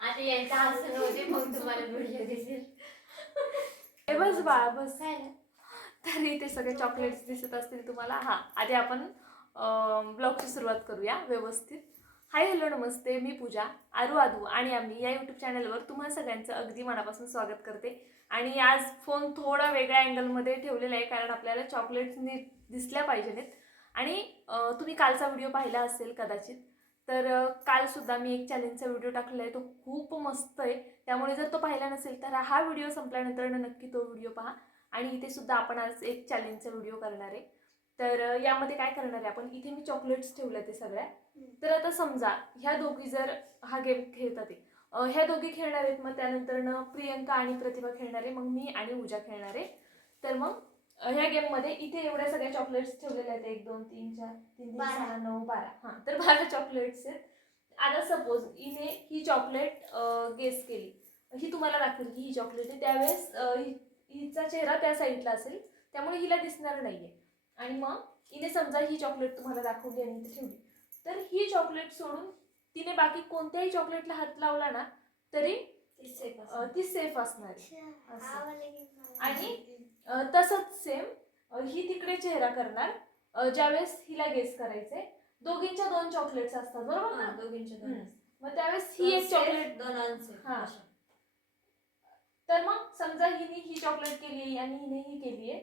आता यांचा हसून होते मग तुम्हाला व्हिडिओ दिसेल. हे बस बाळा बस. आहे ना? तर इथे सगळे चॉकलेट्स दिसत असतील तुम्हाला. हां आधी आपण ब्लॉगची सुरुवात करूया व्यवस्थित. हाय हॅलो नमस्ते. मी पूजा आरू आदू आणि आम्ही या यूट्यूब चॅनलवर तुम्हा सगळ्यांचं अगदी मनापासून स्वागत करते. आणि आज फोन थोडा वेगळ्या अँगलमध्ये ठेवलेला आहे कारण आपल्याला चॉकलेट्स नीट दिसल्या पाहिजेत. आणि तुम्ही कालचा व्हिडिओ पाहिला असेल कदाचित. तर कालसुद्धा मी एक चॅलेंजचा व्हिडिओ टाकलेला आहे. तो खूप मस्त आहे. त्यामुळे जर तो पाहिला नसेल तर हा व्हिडिओ संपल्यानंतर नक्की तो व्हिडिओ पहा. आणि इथे सुद्धा आपण आज एक चॅलेंजचा व्हिडिओ करणार आहे. तर यामध्ये काय करणार आहे आपण? इथे मी चॉकलेट्स ठेवल्या ते सगळ्या. तर आता समजा ह्या दोघी जर हा गेम खेळतात ह्या दोघी खेळणार आहेत. मग त्यानंतर प्रियंका आणि प्रतिभा खेळणार आहे. मग मी आणि पूजा खेळणार आहे. तर मग ह्या गेममध्ये इथे एवढ्या सगळ्या चॉकलेट्स ठेवलेल्या आहेत एक दोन तीन चार तीन तीन बारा. सहा नऊ बारा. हां तर बारा चॉकलेट्स आहेत. आता सपोज हिने ही चॉकलेट गेस केली. ही तुम्हाला दाखवेल की ही चॉकलेट आहे. त्यावेळेस अं, हि- हिचा चेहरा त्या साईडला असेल. त्यामुळे हिला दिसणार नाहीये. आणि मग हिने समजा ही चॉकलेट तुम्हाला दाखवली आणि इथे ठेवली. तर ही चॉकलेट सोडून तिने बाकी कोणत्याही चॉकलेटला हात लावला ना तरी अं, ती सेफ असणार आहे. असं. आणि तसंच सेम ही तिकडे चेहरा करणार. ज्यावेळेस हिला गेस करायचंय. दोघींच्या दोन चॉकलेट्स असतात बरोबर ना? दोघींचे हम्म. मग त्यावेळेस ही एक चॉकलेट दोन. तर मग समजा हिने ही चॉकलेट केली आहे आणि हिने ही केली आहे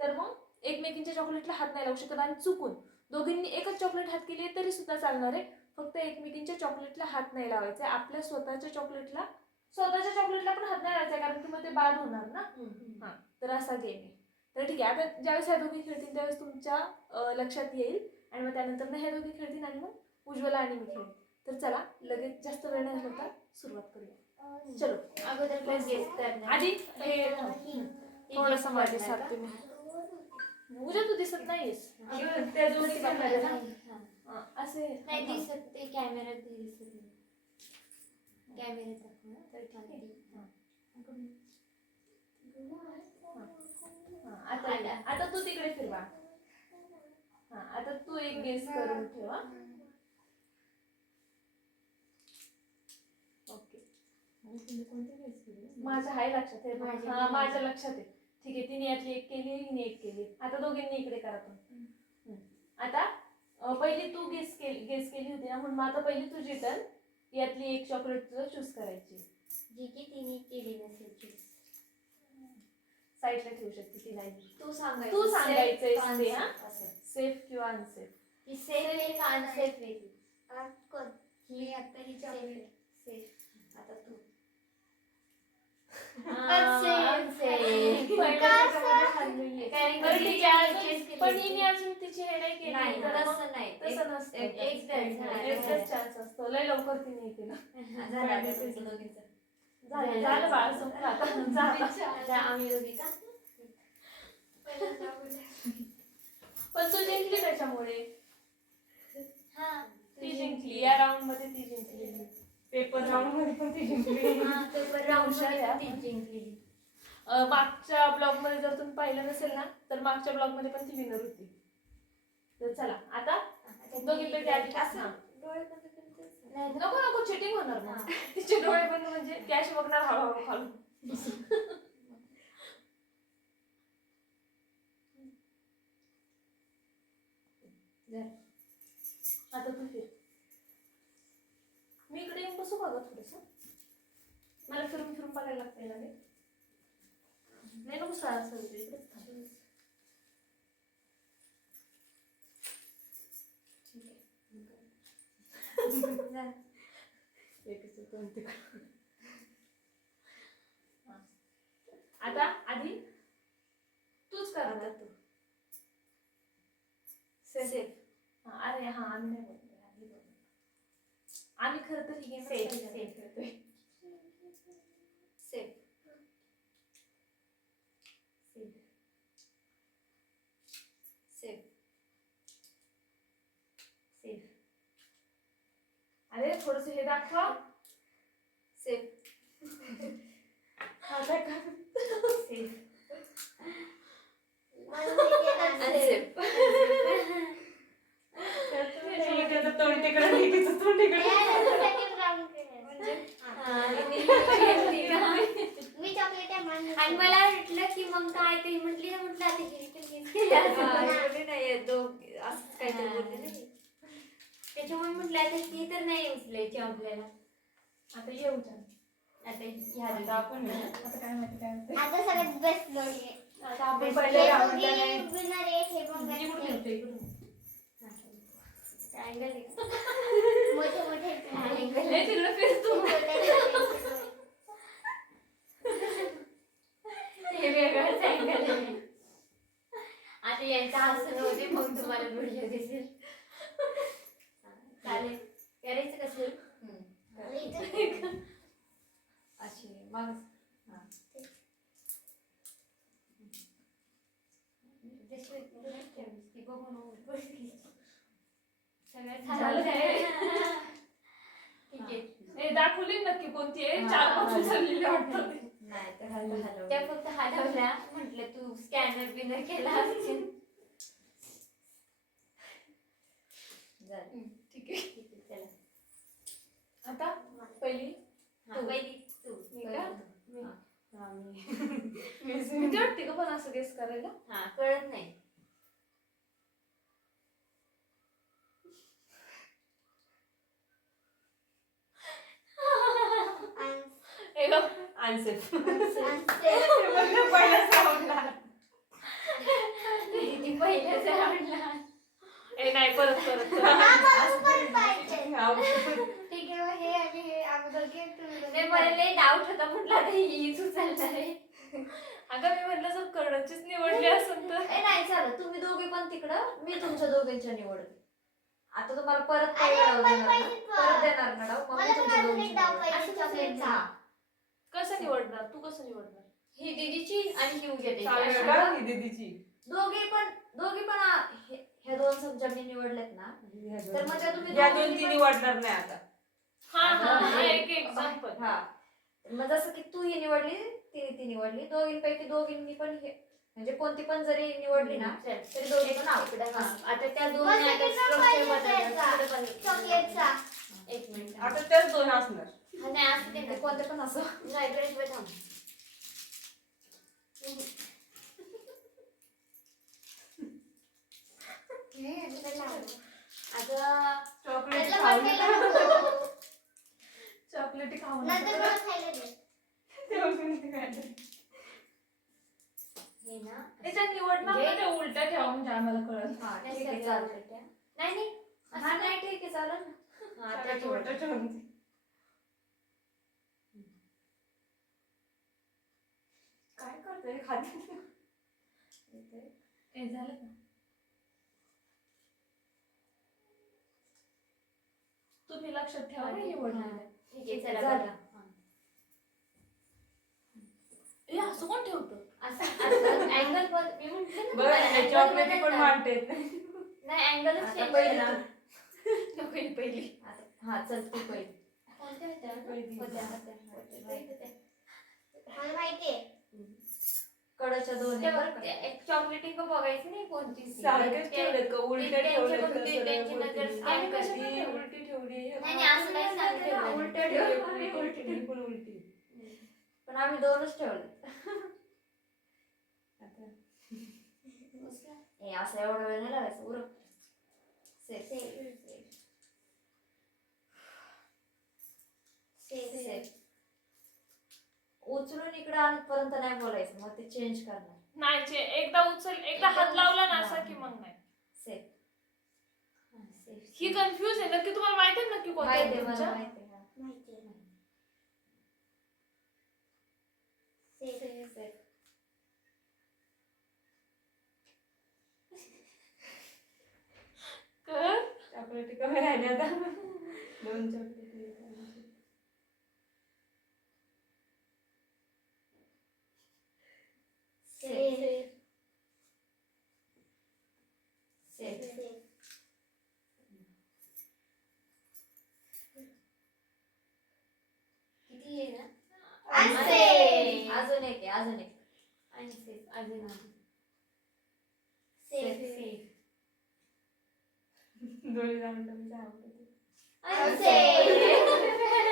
तर मग एकमेकींच्या चॉकलेटला हात नाही लावू शकत आणि चुकून दोघींनी एकच चॉकलेट हात केली तरी सुद्धा चालणार आहे. फक्त एकमेकींच्या चॉकलेटला हात नाही लावायचा. आपल्या स्वतःच्या चॉकलेटला स्वतःच्या चॉकलेटला पण हात नाही लावायचा कारण की मग ते बाद होणार ना. हा. तर असा गेम आहे. तर ठीक आहे आता ज्यावेळेस ह्या दोघी खेळतील त्यावेळेस तुमच्या लक्षात येईल आणि मग त्यानंतर ना ह्या दोघी खेळतील आणि मग उज्ज्वला आणि मी खेळेन तर चला लगेच जास्त वेळ न घालवता सुरुवात करूया. चलो. अगोदर आधी हे थोडस माझे करणार साथ का? तुम्ही उद्या तू दिसत नाहीस. त्या दोघी करणार आहे ना? हा. हा, असे नाही दिसत ते कॅमेऱ्यात दिसत नाही. कॅमेऱ्यात दाखव ना. तर ठीक आहे. आता आता तू तिकडे फिरवा हा आता तू एक गेस करून ठेवा ओके. माझ्या हाय लक्षात आहे माझ्या हा. माझ्या लक्षात आहे. ठीक आहे तिने यातली एक केली हिने एक केली. आता दोघींनी इकडे करा हम्म. आता पहिली तू गेस केली गेस केली होती ना म्हणून मग आता पहिली तुझी टर्न यातली एक चॉकलेट तुझं चूज करायची. जी की तिने केली नसेल choose. साईडला ठेवू शकते ती नाही? तू सांगायचं तू हा? असं. सेफ किंवा अनसेफ ती सेफ आहे का अनसेफ आहे? ती ही आता ही सेफ आता तू. बरं, ठीक आहे, अजून- पण. हिने अजून तिची हे नाही केली नाही तर मग? तसं नाही नसतं. एक- चान्स असतो. लय लवकर तिने हे केलं झालं आता तुमचं दोघींचं. झालं झालं बाळ संपलं आता. जा. आता आम्ही दोघी का? पण तू जिंकली त्याच्यामुळे. हा. ती जिंकली. या राऊंडमध्ये ती जिंकली. पेपर राऊंडमध्ये पण ती जिंकली. हा पेपर राऊंड. ती जिंकलेली अं, मागच्या ब्लॉगमध्ये जर तुम्ही पाहिलं नसेल ना तर मागच्या ब्लॉगमध्ये पण ती विनर होती. तर चला आता दोघींपैकी आधी असं हा. डोळे बंद करतेस? नाही नको नको चिटिंग होणार. मग तिचे डोळे बंद म्हणजे कॅश बघणार हळूहळू खालून. आता तू फिर मी इकडे येऊन बसू का ग थोडस मला फिरून फिरून बघायला लागतंय ना. नाही नको सहा असं आता? आधी? तूच कर आता. तू. सेफ़ अरे हा आम्ही नाही बोलतोय. आम्ही खरं तर ही गेम दाखवा. सेफ आधार कार्ड सेफ आणि मला म्हटलं की मग काय ते म्हटली म्हटलं नाही दोघ असं काहीतरी बोलले ना. त्याच्यामुळे म्हटलं आता ती तर नाही उचलायची आपल्याला आता येऊ. आता ह्या आपण आता काय माहिती काय होतंय. आता सगळ्यात बेस्ट जोडी आहे. आता आपण पहिले राऊंडला दोघी नाही आहे, हे पण. ट्रायंगल? मोठे मोठे तिकडे. हे आहे आता यांचा हसून होते मग तुम्हाला व्हिडिओ दिसेल चालेल करायचं कसं अशी मग ती बघून बसली. सगळं झालं झालं काय? ठीक आहे ए, नक्की कोणती आहे चार पाच हा. उचललेली वाटतं नाही तर हलवलं हलवलं. त्या फक्त हलवल्या म्हटलं तू स्कॅनर बिनर केला असशील झालं. ठीक आहे ठीक आहे, चला आता पहिली हा, पहिली तू मी का? पहिली. मी. हा, मी. भीती वाटते का पण असं गेस करायला हा कळत नाही ए गं, आन्सर आणि ती पहिल्याच आवडला ए नाही परत परत परत. आम्हाला पण पाहिजे. हा. ठीक आहे, मग हे आणि हे आम्ही दोघे तुम्ही. नाही मला लय डाऊट होता म्हटलं आता हीच उचलणार आहे अगं मी म्हटलं जर कर्णाचीच निवडली असेल तर ए, नाही चालत तुम्ही दोघे पण तिकडं मी तुमच्या दोघांच्या निवडते आता तुम्हाला परत अरे, काही डाव देणार? पाहिजे पण. परत देणार ना डाव? मग मी मला पण तुमच्या अजून दोघींची एक डाव निवडते. पाहिजे असं चॉकलेटचा. निवडणार? तू कसं निवडणार? ही दीदीची आणि ही उद्या चालेल दीदीची. दोघे पण दोघे पण आ- हे- ह्या दोन समजा मी निवडलेत ना तर मग त्या तुम्ही या दोन ती नाही आता. हा हा एक- एक हा मग जसं की तू ही निवडली तिने ती निवडली. दोघींपैकी दोघींनी पण हे म्हणजे कोणती पण जरी निवडली ना. तरी दोघी एक पण आहोत. आता त्या दोन बस आता इकडं structure पाहिजे बदलणार. त्याचा. पुढं पण- चॉकलेटचा एक मिनिट. आता त्याच दोन असणार. नाही असं. कोणते पण असो नाही थांब हे. आता चॉकलेट त्याला खाऊन पण खायला नको. चॉकलेटी खाऊ नंतर नका. मला खायला दे. हे ना त्याच्यात निवडणार ना ते उलट्या ठेवा म्हणजे आम्हाला कळत हा नाही ठीक आहे उलट्या. नाही नाही हा नाही ठीक आहे चालेल ना हा, त्याच्यावर. काय करते खाते ए झालं का तुम्ही लक्षात ठेवा ना निवडलेलं ठीक आहे चला झालं. बघा. ए असं कोण ठेवतं असं असं अँगल पण मी म्हटलं ना तुम्हाला, बरं angle चॉकलेटी पण बदलणार. मांडते नाही अँगलच आता पहिली केला तू. नको ही पहिली हा चल तू पहिली कोणत्या होत्या? पहिली. होत्या, होत्या, होत्या. होत्या. मला माहितीये कडच्या दोन चॉकलेटी का? बघायचं नाही कोणती. सारखेच का? का त्यांची नजर करते. उलटी ठेवली? नाही, नाही, असं सांगितलं. उलट्या ठेवली. उलटी पण उलटी. पण आम्ही दोनच ठेवले. असं एवढा वेळ नाही लागायचं. उरक. सेफ सेफ उचलून इकडे आणपर्यंत नाही बोलायचं मग ते चेंज करणार. नाही चे एकदा उचल एकदा हात लावला ना असा की मग नाही. सेफ हा. ही कन्फ्युज आहे. नक्की तुम्हाला माहिती आहे नक्की कोणत्या माहिती आहे आहे मला तुमच्या? माहिती आहे, हा. सेफ कर चॉकलेटी कमी राहिले आता. दोन चॉकलेटी सेफ सेफ सेफ. किती आहे ना Unsafe. अजून एक आहे अजून एक अनसेफ अजून आहे. सेफ. Safe. दोन्ही जण तुमच्या आवडते Unsafe.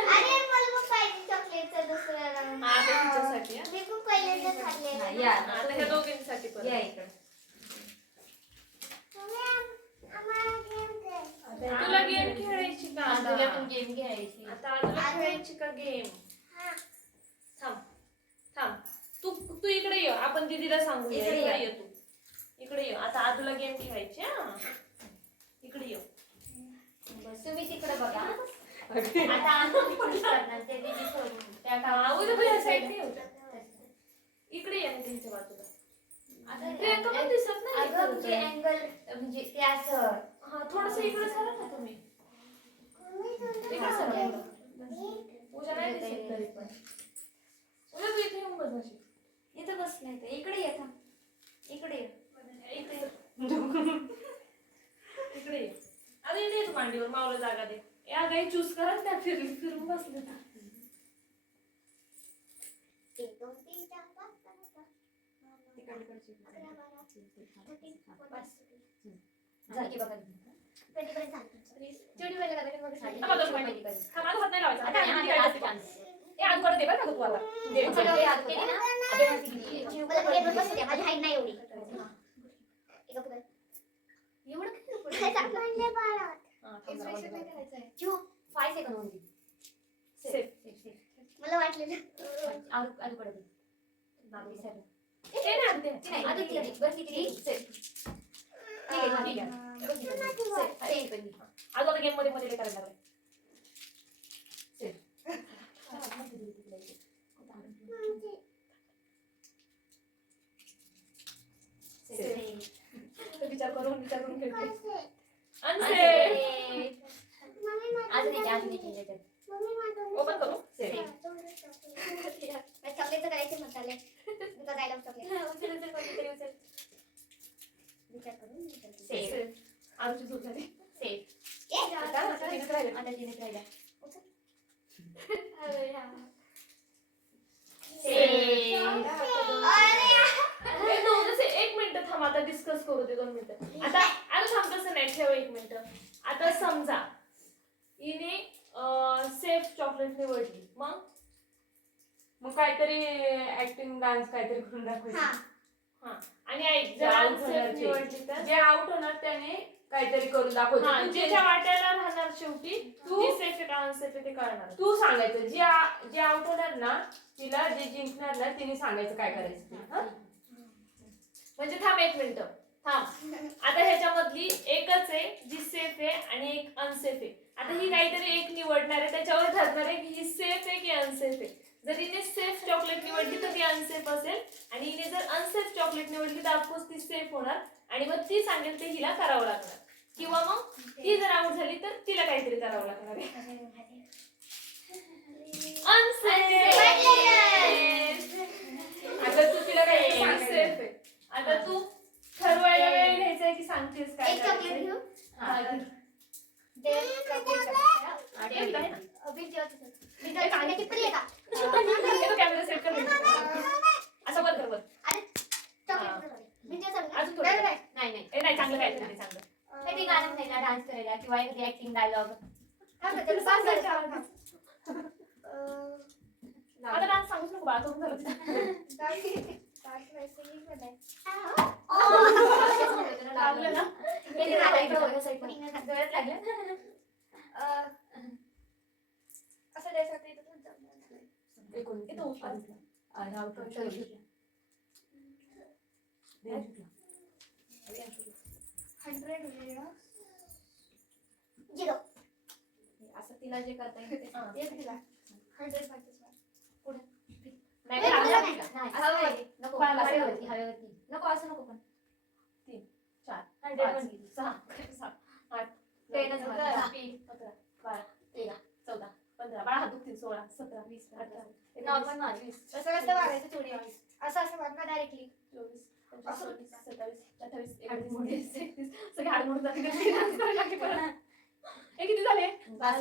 अरे मला पण पाहिजे चॉकलेटचा दुसरा रंग. हा, आता तिच्यासाठी हा. मी पण पहिले पहिल्यांदाच खाल्लेलं. हा, या आता ह्या दोघींसाठी पण या इकडं तुला गेम खेळायची का तुला आता पण गेम खेळायची आता तुला खेळायची का गेम तू इकडे ये. आपण दीदीला सांगूया. इकडे इकडे ये. तू. इकडे ये. आता आजूला गेम खेळायची हा. इकडे ये. तुम्ही तिकडे बघा. आता आम्ही पण करणार ते दीदी सोडून. त्या उद्या पण या side ने होतं. इकडे ये ना त्यांच्या बाजूला. प्रियंका पण दिसत नाही अगं इकडे. म्हणजे अँगल म्हणजे ते असं. हा थोडस इकडे सरा ना तुम्ही. इकडे सरा नाही दिसत तरी पण. उद्या तू इथे येऊन बस. इथं बस नाही तर इकडे ये थांब. इकडे ये इकडे ये. इकडे ये. अरे इथे ये तू मांडीवर मावलं जागा दे या गाई चूज करा आणि त्या फिर फिरून बसले. हा, हात नाही लावायचा. आता आता का ना? माझी किती? नाही एवढी. एवढं मला वाटलेलं seven. ए, नाही, आणते. ती नाही, आधी ती, बस ती, ती, safe. ठीक आहे, ठीक आहे. बस ती, safe. अरे, एक पण. आज आता गेममध्ये मध्ये काय करायला लागलाय? Safe. तर विचार करून खेळते? अनसेफ अजून एक, अजून एक ओपन करू? करायचे चॉकलेट. कोणीतरी उचल. विचार करून. सेफ झोप झाली. आता राहिलं. आता राहिला. एक मिनिट थांब आता डिस्कस करू दे दोन मिनिटं. आता आता थांब तसं नाही ठेव एक मिनिट. आता समजा हिने सेफ चॉकलेट निवडली. मग? मग काहीतरी ऍक्टिंग डान्स काहीतरी करून हा. दाखवायचं आणि ऐक जर जे out. निवडली तर? जे आउट होणार त्याने काहीतरी करून हा दाखवायचं ज्याच्या वाट्याला राहणार शेवटी तू- तू सेफ आहे ते कळणार तू सांगायचं. जे आ- जे आउट होणार ना तिला जे जिंकणार ना तिने सांगायचं काय करायचं ते, हा? म्हणजे थांब एक मिनिट. थांब आता ह्याच्यामधली एकच आहे जी सेफ आहे आणि एक अनसेफ आहे. आता ही काहीतरी एक निवडणार आहे त्याच्यावर ठरणार आहे की ही सेफ आहे की अनसेफ आहे. जर हिने सेफ चॉकलेट निवडली तर ती अनसेफ असेल आणि हिने जर अनसेफ चॉकलेट निवडली तर ऑफकोर्स ती सेफ होणार. आणि मग ती सांगेल ते हिला करावं लागणार. किंवा मग ती जर आउट झाली तर तिला काहीतरी करावं लागणार आहे. आता तू तिला काय सेफ आहे आता तू ठरवायला वेळ घ्यायचा आहे की सांगतेस काय एक चॉकलेट करायचंय? घेऊ हा, घे. ते चॉकलेट हा, ठेव इथं आहे ना. खाण्याची प्रिय का हे तो कॅमेरा सेट कर असं बंद कर बंद अरे चॉकलेट अजून थोडं नाही, नाही. नाही नाही ए, नाही चांगलं काय तरी चांगलं नाही, ते गाणं म्हणायला डान्स करायला किंवा एखादी ऍक्टिंग डायलॉग आता डान्स सांगूच नको बाळा तो झालं लागलं ना हे ते मला इकडं बघा, side ला. गळ्यात लागलं असं द्यायसाठी. हंड्रेड असं तिला जे करता येईल ते हा. दिला हंड्रेड नाही नाही, लागलं. नाही. नको बाळा, असं हवेवरती, नको. हवेवरती. नको असं नको पण चार Hundred पाच, one. सहा सात आठ पेनच नऊ. दहा, पंधरा बारा तेरा चौदा पंधरा बाळा हात दुखतील सोळा सतरा वीस अठरा एकोणीस, Normal मार. वीस असं कसं वागायचं चोरी असं असं वागणं डायरेक्टली चोवीस पंचवीस सव्वीस सत्तावीस अठ्ठावीस एकोणीस एकतीस सगळे हाड मोडून जाते लागले परत. हे किती झाले झाले बस,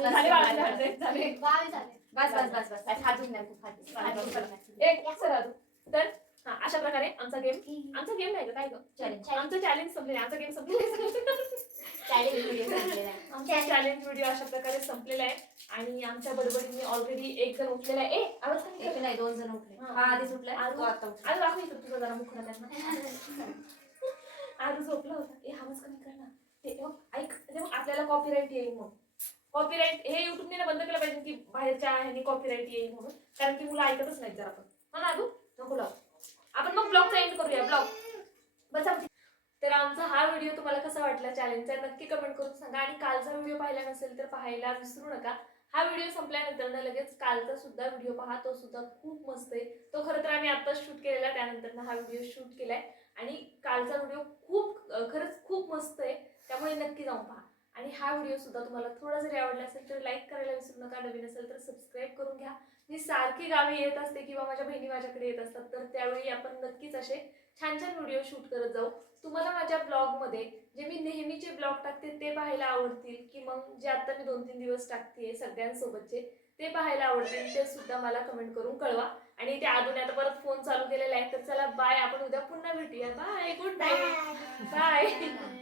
झाले झाले बस बस बस बस. आज हात धुवून खूप हात हात धुवून करणार. एक सर अजून. तर हा अशा प्रकारे आमचा गेम आमचा गेम नाही का काय Challenge. आमचं चॅलेंज संपलेलं. आमचा गेम संपलेला. आमचा. चॅलेंज व्हिडिओ अशा प्रकारे संपलेला आहे. आणि आमच्या बडबडीने ऑलरेडी एक जण उठलेला आहे. ए आवाज कमी नाही दोन जण उठले. हा. हा आधी सुटलाय आरू- आता आज दाखव इकडं तुझा जरा मुखडा त्यांना. आरू झोपला होता. ए आवाज कमी कर ना. ते ऐक आपल्याला कॉपीराईट येईल मग कॉपीराईट हे युट्यूबने बंद केलं पाहिजे की बाहेरच्या ह्याने कॉपीराईट येईल म्हणून. कारण की मुलं ऐकतच नाहीत जर आपण हा ना तू नको लाव. आपण मग ब्लॉगचा एंड करूया ब्लॉग बस तर आमचा हा व्हिडिओ तुम्हाला कसा वाटला चॅलेंजचा नक्की कमेंट करून सांगा. आणि कालचा व्हिडिओ पाहिला नसेल तर पाहायला विसरू नका. हा व्हिडिओ संपल्यानंतर ना लगेच कालचा सुद्धा व्हिडिओ पहा. तो सुद्धा खूप मस्त आहे. तो खरं तर आम्ही आत्ताच शूट केलेला. त्यानंतर ना हा व्हिडिओ शूट केलाय. आणि कालचा व्हिडिओ खूप खरंच खूप मस्त आहे. त्यामुळे नक्की जाऊन पहा. आणि हा व्हिडिओ सुद्धा तुम्हाला थोडा जरी आवडला असेल तर लाईक करायला विसरू नका. नवीन असेल तर सबस्क्राईब करून घ्या. मी सारखी गावी येत असते किंवा माझ्या बहिणी माझ्याकडे येत असतात तर त्यावेळी आपण नक्कीच असे छान छान व्हिडिओ शूट करत जाऊ. तुम्हाला माझ्या ब्लॉगमध्ये जे मी नेहमीचे ब्लॉग टाकते ते पाहायला आवडतील की मग जे आता मी दोन तीन दिवस टाकते सगळ्यांसोबतचे ते पाहायला आवडतील. ते सुद्धा मला कमेंट करून कळवा. आणि ते अजून आता परत फोन चालू केलेला आहे तर चला बाय आपण उद्या पुन्हा भेटूया. Bye good night bye